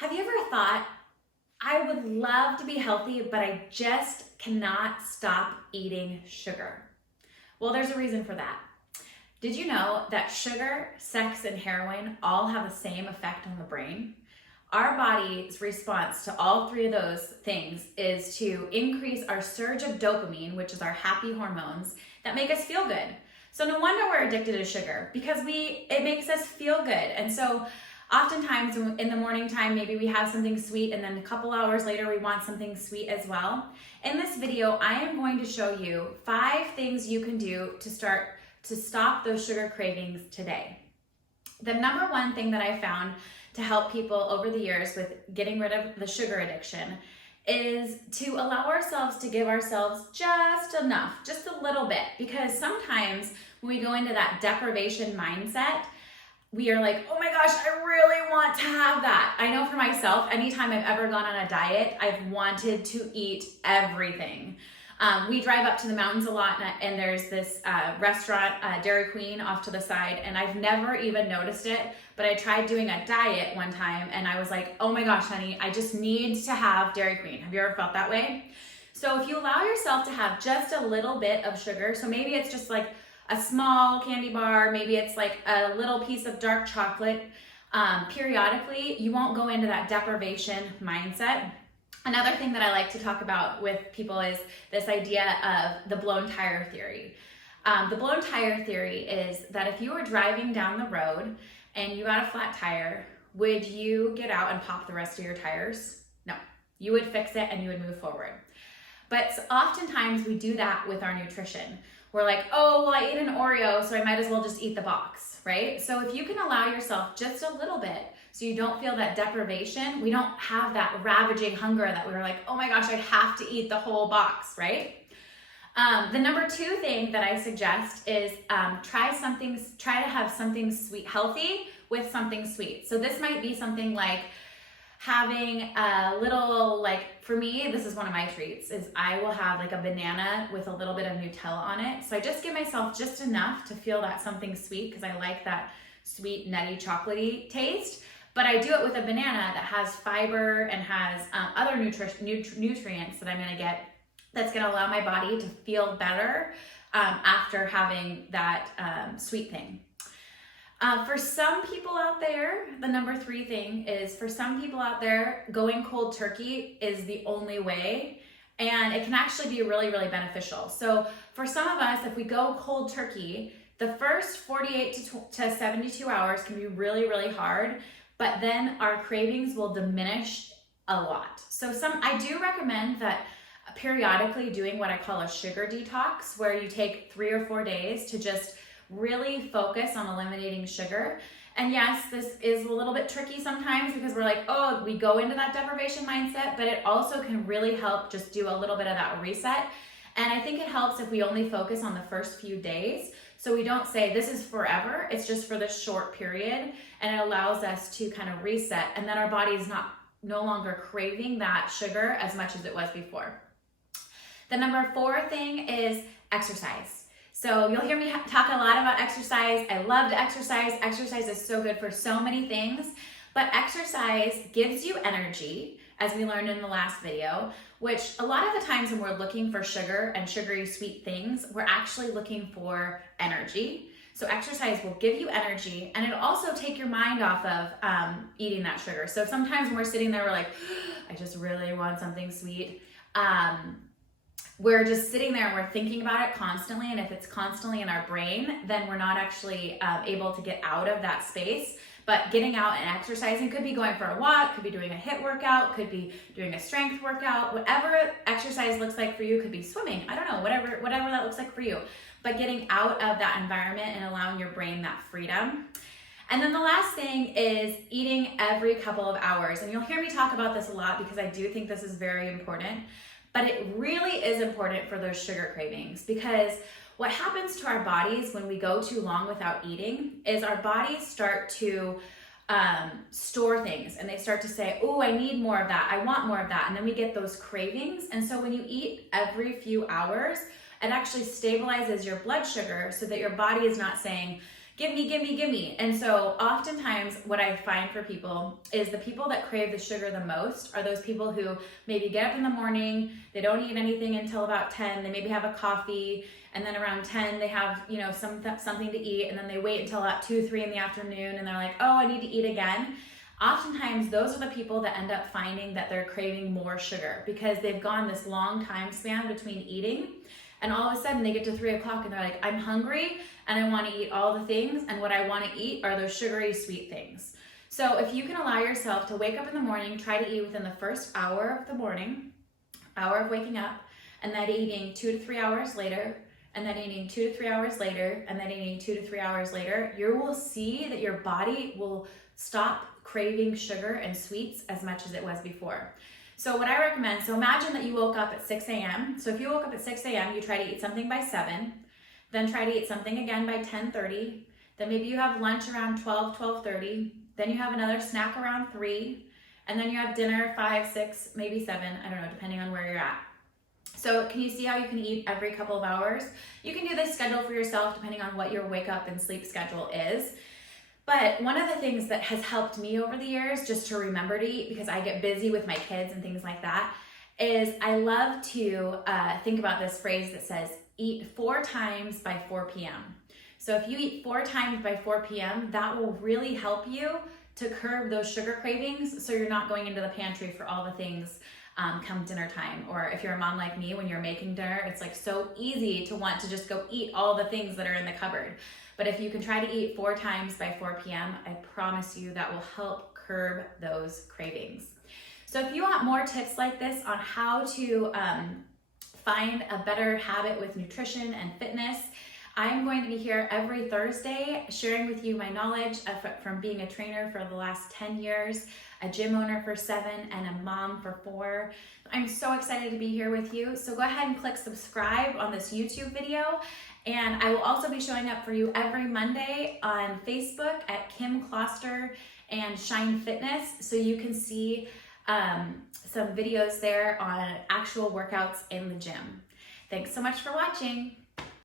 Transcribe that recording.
Have you ever thought, I would love to be healthy, but I just cannot stop eating sugar? Well, there's a reason for that. Did you know that sugar, sex, and heroin all have the same effect on the brain? Our body's response to all three of those things is to increase our surge of dopamine, which is our happy hormones that make us feel good. So no wonder we're addicted to sugar, because it makes us feel good. And so oftentimes in the morning time, maybe we have something sweet, and then a couple hours later we want something sweet as well. In this video, I am going to show you 5 things you can do to stop those sugar cravings today. The number one thing that I found to help people over the years with getting rid of the sugar addiction is to allow ourselves to give ourselves just enough, just a little bit, because sometimes when we go into that deprivation mindset, we are like, oh my gosh, I really want to have that. I know for myself, anytime I've ever gone on a diet, I've wanted to eat everything. We drive up to the mountains a lot, and there's this restaurant, Dairy Queen, off to the side, and I've never even noticed it, but I tried doing a diet one time, and I was like, oh my gosh, honey, I just need to have Dairy Queen. Have you ever felt that way? So if you allow yourself to have just a little bit of sugar, so maybe it's just like a small candy bar, maybe it's like a little piece of dark chocolate, periodically, you won't go into that deprivation mindset. Another thing that I like to talk about with people is this idea of the blown tire theory. The blown tire theory is that if you were driving down the road and you got a flat tire, would you get out and pop the rest of your tires? No, you would fix it and you would move forward. But oftentimes we do that with our nutrition. We're like, oh, well, I ate an Oreo, so I might as well just eat the box, right? So if you can allow yourself just a little bit so you don't feel that deprivation, we don't have that ravaging hunger that we're like, oh my gosh, I have to eat the whole box, right? The number 2 thing that I suggest is try to have something sweet, healthy with something sweet. So this might be something like having a little, for me, this is one of my treats, is I will have like a banana with a little bit of Nutella on it. So I just give myself just enough to feel that something sweet, because I like that sweet, nutty, chocolatey taste. But I do it with a banana that has fiber and has other nutrients that I'm gonna get, that's gonna allow my body to feel better after having that sweet thing. For some people out there, the number 3 thing is, for some people out there, going cold turkey is the only way, and it can actually be really, really beneficial. So for some of us, if we go cold turkey, the first 48 to 72 hours can be really, really hard, but then our cravings will diminish a lot. So I do recommend that periodically doing what I call a sugar detox, where you take 3 or 4 days to just really focus on eliminating sugar. And yes, this is a little bit tricky sometimes, because we're like, oh, we go into that deprivation mindset, but it also can really help just do a little bit of that reset. And I think it helps if we only focus on the first few days. So we don't say this is forever, it's just for this short period, and it allows us to kind of reset, and then our body is no longer craving that sugar as much as it was before. The number 4 thing is exercise. So you'll hear me talk a lot about exercise. I love to exercise. Exercise is so good for so many things, but exercise gives you energy, as we learned in the last video, which a lot of the times when we're looking for sugar and sugary sweet things, we're actually looking for energy. So exercise will give you energy, and it'll also take your mind off of eating that sugar. So sometimes when we're sitting there, we're like, I just really want something sweet. We're just sitting there and we're thinking about it constantly, and if it's constantly in our brain, then we're not actually able to get out of that space. But getting out and exercising could be going for a walk, could be doing a HIIT workout, could be doing a strength workout, whatever exercise looks like for you. Could be swimming, I don't know, whatever that looks like for you. But getting out of that environment and allowing your brain that freedom. And then the last thing is eating every couple of hours. And you'll hear me talk about this a lot, because I do think this is very important. But it really is important for those sugar cravings, because what happens to our bodies when we go too long without eating is our bodies start to store things, and they start to say, oh, I need more of that, I want more of that, and then we get those cravings. And so when you eat every few hours, it actually stabilizes your blood sugar, so that your body is not saying, give me, give me, give me. And so oftentimes what I find for people is the people that crave the sugar the most are those people who maybe get up in the morning, they don't eat anything until about 10, they maybe have a coffee, and then around 10 they have, you know, something to eat, and then they wait until about 2, 3 in the afternoon, and they're like, oh, I need to eat again. Oftentimes those are the people that end up finding that they're craving more sugar because they've gone this long time span between eating, and all of a sudden they get to 3 o'clock and they're like, I'm hungry and I want to eat all the things, and what I want to eat are those sugary sweet things. So if you can allow yourself to wake up in the morning, try to eat within the first hour of the morning, hour of waking up, and then eating 2 to 3 hours later, and then eating 2 to 3 hours later, and then eating 2 to 3 hours later, you will see that your body will stop craving sugar and sweets as much as it was before. So what I recommend, so imagine that you woke up at 6 a.m. So if you woke up at 6 a.m., you try to eat something by 7, then try to eat something again by 10:30, then maybe you have lunch around 12, 12:30, then you have another snack around 3, and then you have dinner 5, 6, maybe 7, I don't know, depending on where you're at. So can you see how you can eat every couple of hours? You can do this schedule for yourself depending on what your wake up and sleep schedule is. But one of the things that has helped me over the years, just to remember to eat, because I get busy with my kids and things like that, is I love to think about this phrase that says, eat 4 times by 4 p.m. So if you eat 4 times by 4 p.m., that will really help you to curb those sugar cravings, so you're not going into the pantry for all the things come dinner time. Or if you're a mom like me, when you're making dinner, it's like so easy to want to just go eat all the things that are in the cupboard. But if you can try to eat 4 times by 4 p.m., I promise you that will help curb those cravings. So if you want more tips like this on how to find a better habit with nutrition and fitness, I'm going to be here every Thursday sharing with you my knowledge from being a trainer for the last 10 years, a gym owner for 7, and a mom for 4. I'm so excited to be here with you. So go ahead and click subscribe on this YouTube video. And I will also be showing up for you every Monday on Facebook at Kim Kloster and Shine Fitness, so you can see some videos there on actual workouts in the gym. Thanks so much for watching.